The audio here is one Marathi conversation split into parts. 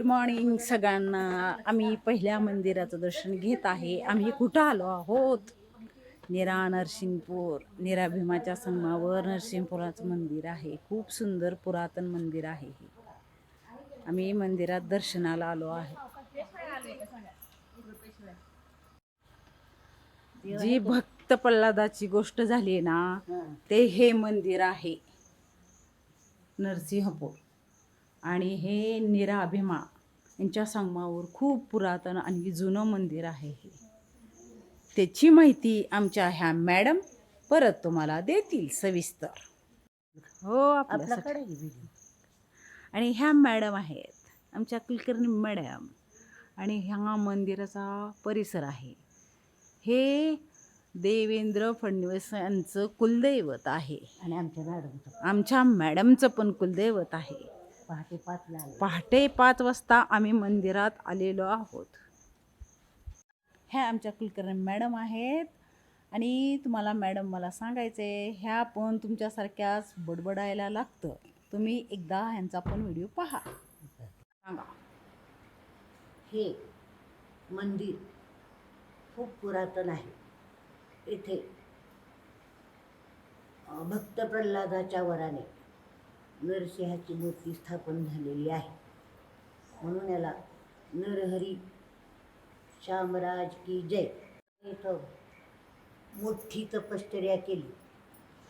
गुड मॉर्निंग सगळ्यांना. आम्ही पहिल्या मंदिराचं दर्शन घेत आहे. आम्ही कुठं आलो आहोत? निरा नरसिंहपूर. निरा भीमाच्या संगमावर नरसिंहपुराचं मंदिर आहे. खूप सुंदर पुरातन मंदिर आहे हे. आम्ही मंदिरात दर्शनाला आलो आहे. जी भक्त प्रल्हादाची गोष्ट झाली ना ते हे मंदिर आहे. नरसिंहपूर. आणि हे निरा भीमा यांच्या संगमावर खूप पुरातन आणि जुनं मंदिर आहे हे. त्याची माहिती आमच्या ह्या मॅडम परत तुम्हाला देतील सविस्तर. हो आपल्याकडे आणि ह्या मॅडम आहेत आमच्या कुलकर्णी मॅडम आणि ह्या मंदिराचा परिसर आहे. हे देवेंद्र फडणवीस यांचं कुलदैवत आहे. आणि आमच्या मॅडमचं आमच्या मॅडमचं पण कुलदैवत आहे. पहाटे पाचला आले पहाटे पाच वाजता आम्ही मंदिरात आलेलो आहोत. ह्या आमच्या कुलकर्णी मॅडम आहेत. आणि तुम्हाला मॅडम मला सांगायचं आहे ह्या पण तुमच्यासारख्याच बडबडायला लागतं. तुम्ही एकदा ह्यांचा पण व्हिडिओ पहा. सांगा. हे मंदिर खूप पुरातन आहे. येथे अं, भक्त प्रल्हादाच्या वराने नरसिंहाची मूर्ती स्थापन झालेली आहे. म्हणून याला नरहरी श्यामराज की जय. इथं मोठी तपश्चर्या केली.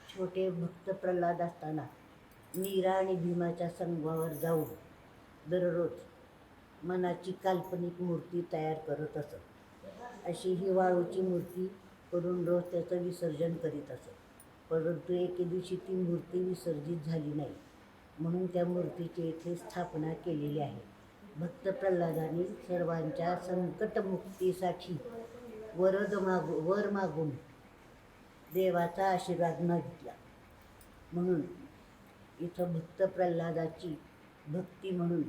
छोटे भक्त प्रल्हाद असताना नीरा आणि भीमाच्या संघावर जाऊन दररोज मनाची काल्पनिक मूर्ती तयार करत असत. अशी ही वाळूची मूर्ती करून रोज त्याचं विसर्जन करीत असत. परंतु एके दिवशी ती मूर्ती विसर्जित झाली नाही. म्हणून त्या मूर्तीची येथे स्थापना केलेली आहे. भक्त प्रल्हादाने सर्वांच्या संकटमुक्तीसाठी वरद मागू वर मागून देवाचा आशीर्वाद मागितला. म्हणून इथं भक्त प्रल्हादाची भक्ती म्हणून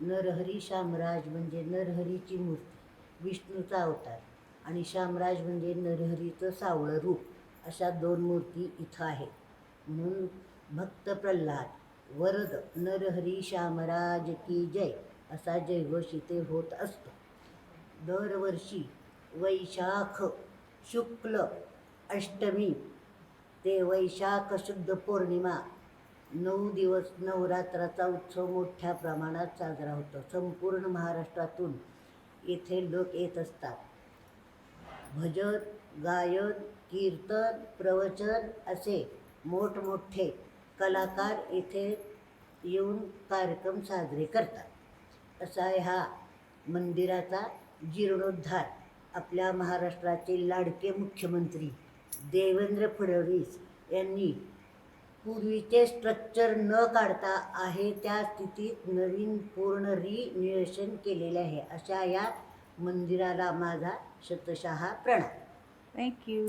नरहरी शामराज म्हणजे नरहरीची मूर्ती विष्णूचा अवतार आणि शामराज म्हणजे नरहरीचं सावळं रूप अशा दोन मूर्ती इथं आहेत. म्हणून भक्त प्रल्हाद वरद नरहरी शामराज की जय असा जयघोष इथे होत असतो. दरवर्षी वैशाख शुक्ल अष्टमी ते वैशाख शुद्ध पौर्णिमा नऊ दिवस नवरात्राचा उत्सव मोठ्या प्रमाणात साजरा होतो. संपूर्ण महाराष्ट्रातून येथे लोक येत असतात. भजन गायन कीर्तन प्रवचन असे मोठमोठे कलाकार येथे येऊन कार्यक्रम साजरे करतात. असा ह्या मंदिराचा जीर्णोद्धार आपल्या महाराष्ट्राचे लाडके मुख्यमंत्री देवेंद्र फडणवीस यांनी पूर्वीचे स्ट्रक्चर न काढता आहे त्या स्थितीत नवीन पूर्ण रिनिवेशन केलेले आहे. अशा या मंदिराला माझा शतशहा प्रणाम. थँक्यू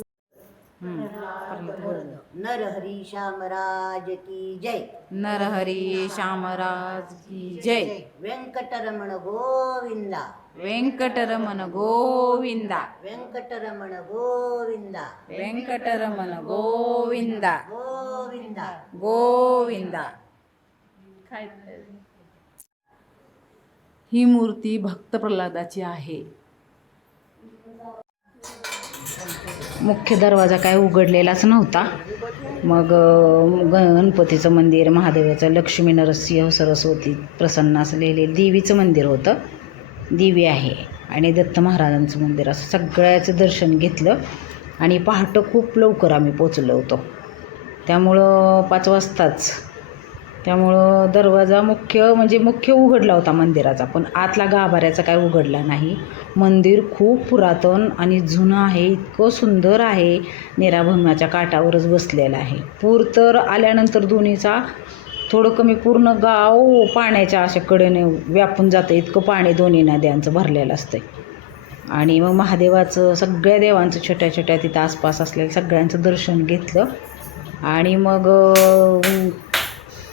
नरहरी शामराज की जय. नरहरी शामराज की जय. व्यंकटरमण गोविंदा. व्यंकटरमण गोविंदा. व्यंकटरमण गोविंदा. व्यंकटरमण गोविंदा. गोविंदा. गोविंदा. ही मूर्ती भक्त प्रल्हादाची आहे. मुख्य दरवाजा काय उघडलेलाच नव्हता. मग गणपतीचं मंदिर महादेवाचं लक्ष्मी नरसिंह सरस्वती प्रसन्न असलेले देवीचं मंदिर होतं. देवी आहे आणि दत्त महाराजांचं मंदिर असं सगळ्याचं दर्शन घेतलं आणि पहाटं खूप लवकर आम्ही पोचलो होतो. त्यामुळं पाच वाजताच त्यामुळं दरवाजा मुख्य म्हणजे मुख्य उघडला होता मंदिराचा पण आतला गाभाऱ्याचा काय उघडला नाही. मंदिर खूप पुरातन आणि जुनं आहे इतकं सुंदर आहे निराभम्याच्या काठावरच बसलेलं आहे. पूर तर आल्यानंतर दोन्हीचा थोडं कमी पूर्ण गाव पाण्याच्या अशा कडेने व्यापून जातं इतकं पाणी दोन्ही नद्यांचं भरलेलं असतं आणि मग महादेवाचं सगळ्या देवांचं छोट्या छोट्या तिथं आसपास असलेल्या सगळ्यांचं दर्शन घेतलं. आणि मग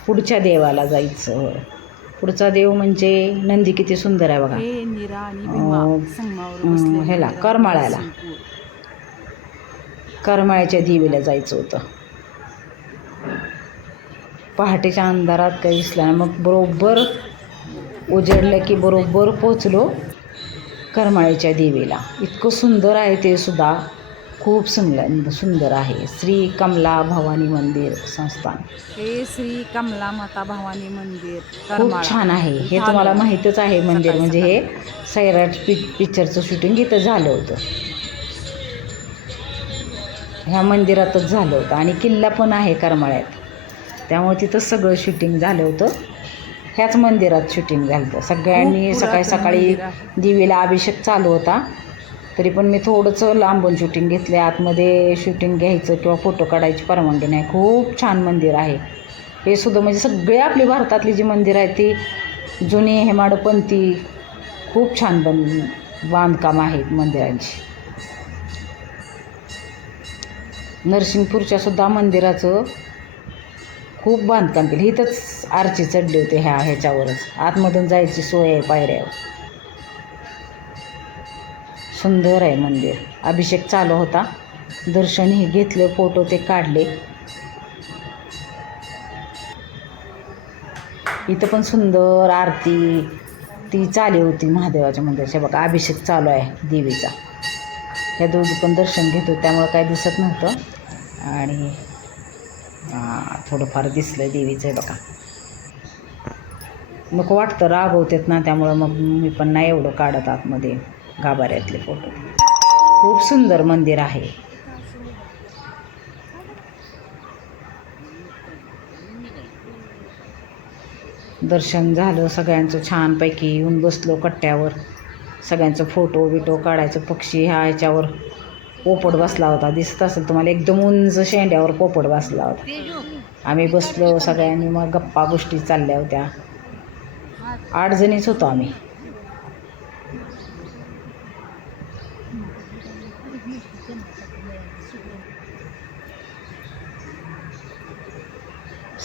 पुढच्या देवाला जायचं. पुढचा देव म्हणजे नंदी किती सुंदर आहे बघा. ह्याला करमाळ्याला. करमाळ्याच्या देवीला जायचं होतं. पहाटेच्या अंधारात काही दिसलं मग बरोबर उजेडलं की बरोबर पोचलो करमाळीच्या देवीला. इतकं सुंदर आहे ते सुद्धा. खूप सुंदर सुंदर आहे. श्री कमला भवानी मंदिर संस्थान. हे श्री कमला माता भवानी मंदिर खूप. छान आहे. हे. तुम्हाला माहीतच आहे मंदिर. म्हणजे हे सैराट पि पिक्चरचं शूटिंग इथं झालं होतं. ह्या मंदिरातच झालं होतं. आणि किल्ला पण आहे करमाळ्यात. त्यामुळे तिथं सगळं शूटिंग झालं होतं. ह्याच मंदिरात शूटिंग झालं होतं. सगळ्यांनी सकाळी सकाळी. देवीला अभिषेक चालू होता. तरी पण मी थोडंसं लांबून शूटिंग घेतले आतमध्ये शूटिंग घ्यायचं किंवा फोटो काढायची परवानगी नाही. खूप छान मंदिर आहे. हे सुद्धा म्हणजे सगळे आपली भारतातली जी मंदिरं आहेत ती जुनी हेमाडपंथी खूप छान बन बांधकाम आहेत मंदिरांची. नरसिंगपूरच्या सुद्धा मंदिराचं खूप बांधकाम केलं. इथंच आरची चढली होती ह्या ह्याच्यावरच. आतमधून जायची सोय आहे पायऱ्यावर. सुंदर आहे मंदिर. अभिषेक चालू होता. दर्शनही घेतले फोटो ते काढले. इथं पण सुंदर आरती ती चाली होती महादेवाच्या मंदिराच्या. बघा अभिषेक चालू आहे देवीचा. ह्या दोघी पण दर्शन घेतो त्यामुळं काय दिसत नव्हतं. आणि थोडंफार दिसलं देवीचं आहे बघा. नको वाटतं रागवतेत ना त्यामुळं मग मी पण नाही एवढं काढत आतमध्ये. गाभाऱ्यातले फोटो खूप सुंदर मंदिर आहे. दर्शन झालं सगळ्यांचं छानपैकी येऊन बसलो कट्ट्यावर. सगळ्यांचं फोटो बिटो काढायचं पक्षी ह्या ह्याच्यावर पोपट बसला होता. दिसत असेल तुम्हाला एकदम उंच शेंड्यावर पोपट बसला होता. आम्ही बसलो सगळ्यांनी मग गप्पा गोष्टी चालल्या होत्या. आठ जणीच होतो आम्ही.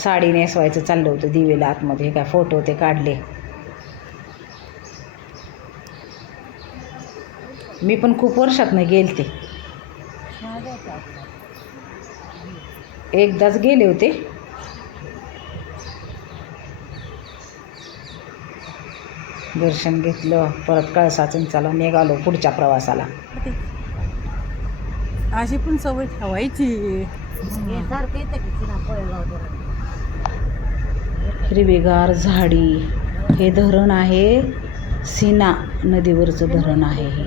साडी नेसवायचं चाललं होतं दिवेला आतमध्ये काय फोटो ते काढले. मी पण खूप वर्षातनं गेलते. एकदाच गेले होते. दर्शन घेतलं परत कळसाचं चला निघालो पुढच्या प्रवासाला. अशी पण सवय ठेवायची हे सारखं येतं की पुन्हा कोळगाव धरण. हिरवीगार झाडी हे धरण आहे. सीना नदीवरचं धरण आहे हे.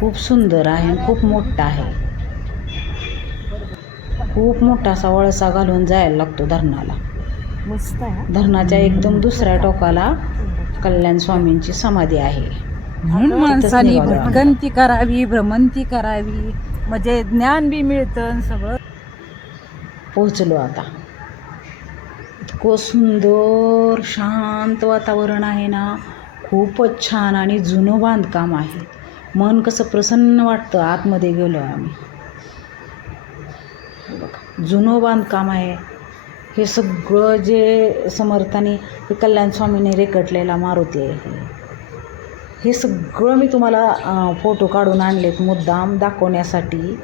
खूप सुंदर आहे आणि खूप मोठं आहे. खूप मोठा असा वळसा घालून जायला लागतो धरणाला. धरणाच्या एकदम दुसऱ्या टोकाला कल्याण स्वामींची समाधी आहे. म्हणून माणसाने. भटकंती करावी भ्रमंती करावी म्हणजे ज्ञान बी मिळतं सगळं. पोहोचलो आता. इतकं सुंदर शांत वातावरण आहे ना. खूपच छान आणि जुनं बांधकाम आहे. मन कसं प्रसन्न वाटतं आतमध्ये गेलो आम्ही. बघा जुनं बांधकाम आहे. हे सगळं जे समर्थाने हे कल्याण स्वामीने रेकटलेला मारुती आहे हे. सगळं मी तुम्हाला फोटो काढून आणलेत मुद्दाम दाखवण्यासाठी.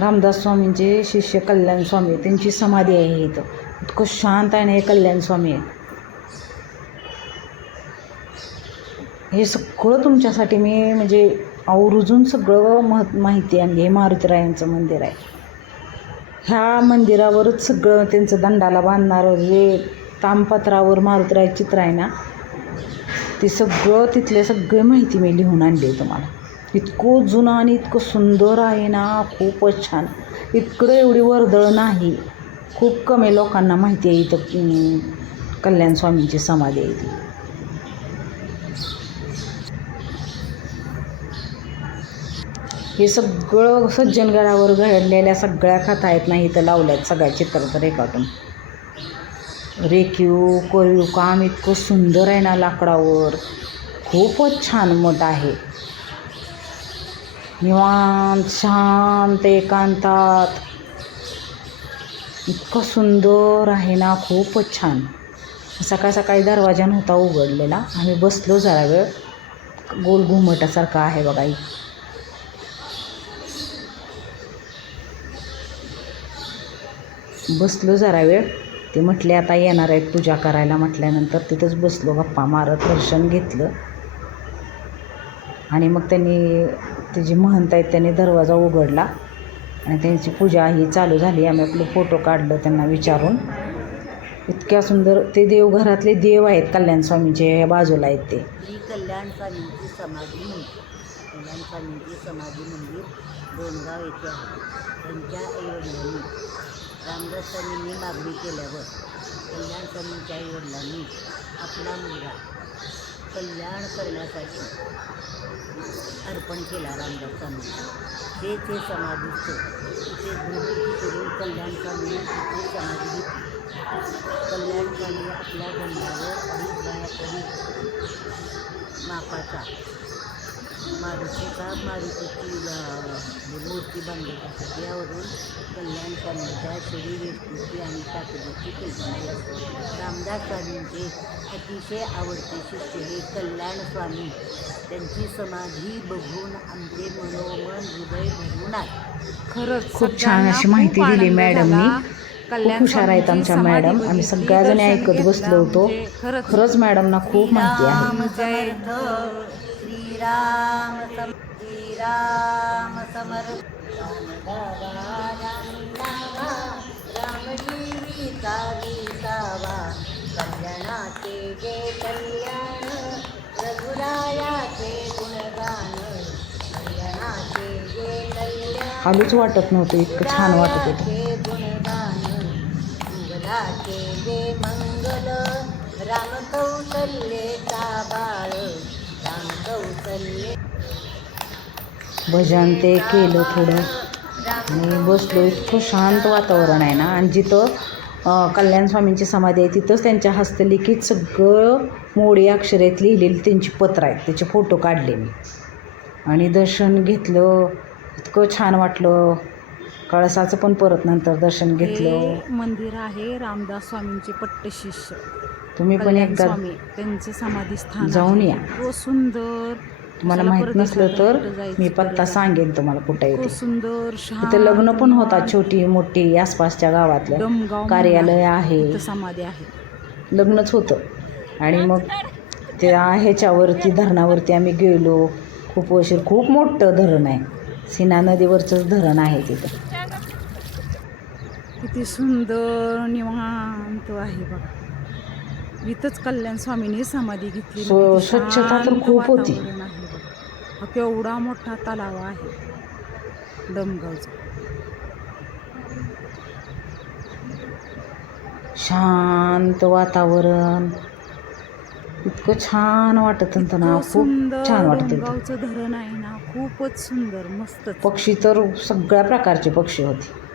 रामदास स्वामींचे शिष्य कल्याण स्वामी त्यांची समाधी आहे इथं. इतकं शांत आहे ना हे कल्याण स्वामी आहे. हे सगळं तुमच्यासाठी मी म्हणजे आवर्जून सगळं मह माहिती आणली. हे मारुतीरायांचं मंदिर आहे. ह्या मंदिरावरच सगळं त्यांचं दंडाला बांधणारं जे तामपत्रावर मारुतीराय चित्र आहे ना ते सगळं तिथले सगळे माहिती मी लिहून आणली आहे तुम्हाला. इतकं जुनं आणि इतकं सुंदर आहे ना खूपच छान. इतकडं एवढी वर्दळ नाही. खूप कमी लोकांना माहिती आहे इथं कल्याण स्वामींची समाधी आहे ती. हे सगळं सज्जनगडावर घडलेल्या सगळ्या कथा आहेत ना इथं लावल्यात सगळ्या चित्रात रेखाटून रेखीव कोरीव काम इतकं सुंदर आहे ना लाकडावर. खूपच छान मठ आहे. निवांत शांत एकांतात. इतकं सुंदर आहे ना खूपच छान. सकाळ सकाळी दरवाजा नव्हता उघडलेला आम्ही बसलो जरा वेळ. गोल घुमटासारखा आहे बघा एक बसलो जरा वेळ. ते म्हटले आता येणार आहेत पूजा करायला. म्हटल्यानंतर तिथंच बसलो गप्पा मारत दर्शन घेतलं. आणि मग त्यांनी ते जे महंत आहेत त्यांनी दरवाजा उघडला. आणि त्यांची पूजा ही चालू झाली. आम्ही आपलं फोटो काढलं त्यांना विचारून. इतक्या सुंदर ते देवघरातले देव आहेत कल्याण स्वामीचे ह्या बाजूला आहेत ते. श्री कल्याण स्वामींची समाधी मंदिर कल्याण स्वामींची समाधी मंदिर दोनगाव येथे आहे. त्यांच्या आईवडिलांनी रामदास स्वामींनी मागणी केल्यावर कल्याण स्वामींच्या आईवडिलांनी आपला मुलगा कल्याण करण्यासाठी अर्पण केला रामदासांनी स्वामींना ते हे समाधीचं तिथे गुरुजी करून कल्याणकांनी तिथे समाधी घेतली कल्याणकांनी आपल्या गंधावर अडीच बाय मापाचा मारुतीचा मारुतीची मूर्ती असतात यावरून कल्याण स्वामींच्या शरीर वेशभूषी आणि ताकदीची कल्पना रामदास स्वामींचे अतिशय आवडते शिष्य हे कल्याण स्वामी. त्यांची समाधी बघून आमचे मनोमन हृदय भरून खरंच खूप छान अशी माहिती दिली मॅडमनी. खूप कल्याण हुशार आहेत आमच्या मॅडम. आम्ही सगळ्याजणी ऐकत बसलो होतो. म्हणजे खरंच खरंच मॅडमना खूप माहिती आहे. श्रीराम सम श्रीराम समर्थ रामजीवीचा विसावा कल्याणाचे जय कल्याण रघुरायाचे गुणगान कल्याणाचे जय कल्याण हालूच वाटत नव्हतं इतकं छान वाटत होतं. गुणगान मंगलाचे जय मंगल बाळ भजन ते केलं थोडं. आणि बसलो इतकं शांत वातावरण आहे ना. आणि जिथं कल्याण स्वामींची समाधी आहे तिथंच त्यांच्या हस्तलिखित सगळं मोडी अक्षरेत लिहिलेली त्यांची पत्र आहेत. त्याचे फोटो काढले मी. आणि दर्शन घेतलं. इतकं छान वाटलं. कळसाचं पण परत नंतर दर्शन घेतलं. मंदिर आहे रामदास स्वामींचे पट्ट शिष्य तुम्ही पण एकदा त्यांचे समाधी स्थान जाऊन. या. इतकं सुंदर. तुम्हाला माहीत नसलं तर मी पत्ता. सांगेन तुम्हाला कुठं येते सुंदर तिथं लग्न पण होतात. छोटी मोठी आसपासच्या गावातल्या. कार्यालय आहे समाधी आहे. लग्नच होतं. आणि मग त्या ह्याच्यावरती धरणावरती आम्ही गेलो. खूप वर्षी खूप मोठं धरण आहे. सीना नदीवरचंच धरण आहे तिथं. किती सुंदर निवांत आहे बघा. इथंच कल्याण स्वामींनी समाधी घेतली. स्व- किती स्वच्छता तर शांत खूप होती. वातावरण आहे बघा. हा केवढा मोठा तलाव आहे. डमगावचा. शांत वातावरण. इतकं छान वाटत होतं ना. इतकं खूप सुंदर छान वाटत होतं. धरण आहे ना. खूपच सुंदर मस्त पक्षी तर सगळ्या प्रकारचे पक्षी होते.